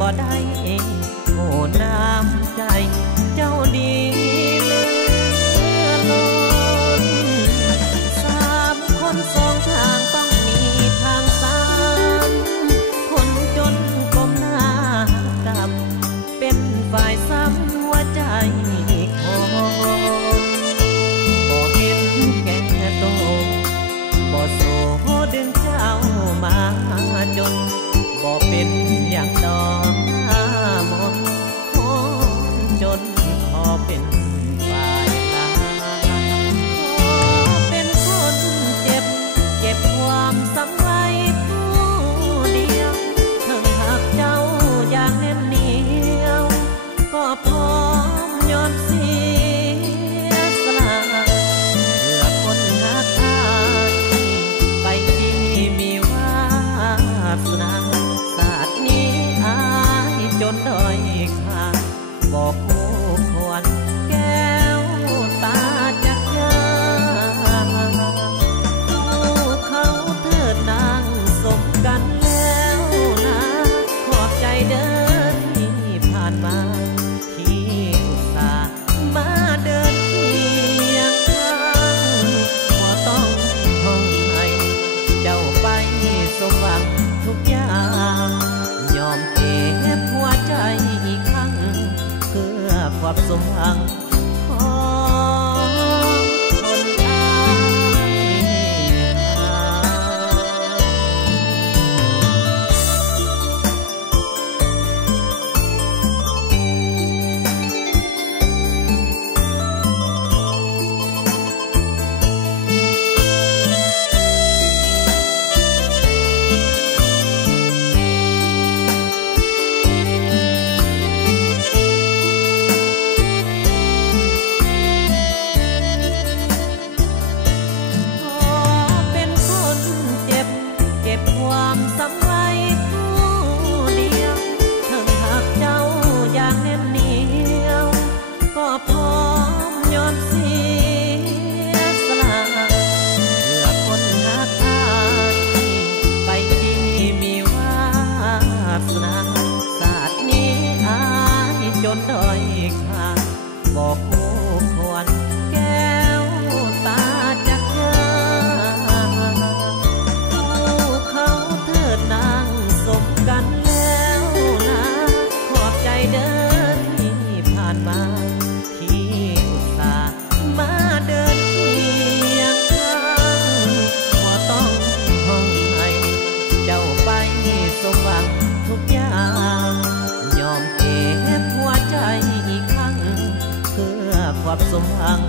บ่ได้โอ้น้ำใจเจ้าดีเหลือล้น3 คน2 ทางต้องมีทาง3 คนจนก้มหน้ากลับเป็นฝ่ายซ้ำหัวใจคนบ่เห็นแก่ตัวบ่โสดึงเจ้ามาจนบ่เป็นอย่างดอกหน้ามนคนจนขอเป็นฝ่ายตาขอเป็นคนเจ็บเก็บความสังไว้ผู้เดียวถึงหากเจ้าอย่างแน่นเหนียวก็พร้อมยอมเสียสละเพื่อคนหักอายไปดีมีวาสนาศาสตร์นี้อายจนด้อยค่าบอกคู่ควรแก้วตาจักยาเขาเถิดนางสมกันแล้วนะขอบใจเดินที่ผ่านมาที่อุตส่าห์มาเดินเคียงข้างบ่ต้องห้องให้เจ้าไปสมหวังทุกอย่างยอมเก็บหัวใจอีกครั้งเพื่อความสมหวังของคนอความสำไว้ผู้เดียวถึงหากเจ้าอย่างแน่นเหนียวก็พร้อมยอมเสียสละเพื่อคนหักอายไปดีมีวาสนาศาสตร์นี้อายจนด้อยค่าบอกคู่ควรแก้วตาจักยานางสมกันแล้วนะขอบใจเดินที่ผ่านมาที่อุตส่าห์มาเดินเคียงข้างบ่ต้องห้องให้เจ้าไปสมหวังทุกอย่างยอมเก็บหัวใจอีกครั้งเพื่อความสมหวัง